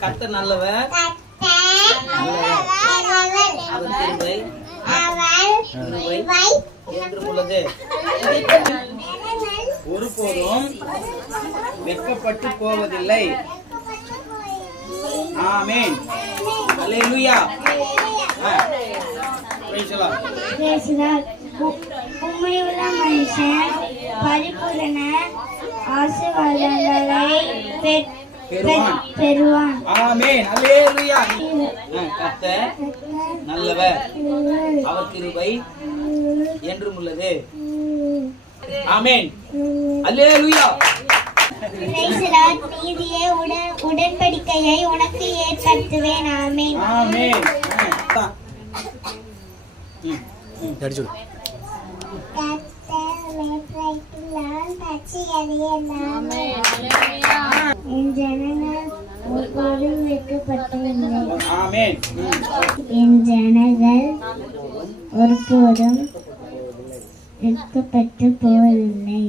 கர்த்தர் நல்லவர், என்றும் உள்ளது, ஒருபோதும் வெட்கப்பட்டு போவதில்லை. ஆமென். அல்லேலூயா. உண்மையுள்ள மனுஷன் பரிபூரண ஆசீர்வாதங்களை பெறுவான். ஆமென். அல்லேலூயா. கர்த்தர் நல்லவர், அவர் கிருபை என்றும் உள்ளது. ஆமென். அல்லேலூயா. நீதியை உடன்படிக்கையை உனக்கு ஏற்படுத்துவேன். ஆமென். ஆமென். என் ஜனங்கள் ஒருபோதும் வெட்கப்பட்டதில்லை. என் ஜனங்கள் ஒருபோதும் வெட்கப்பட்டு போவதில்லை.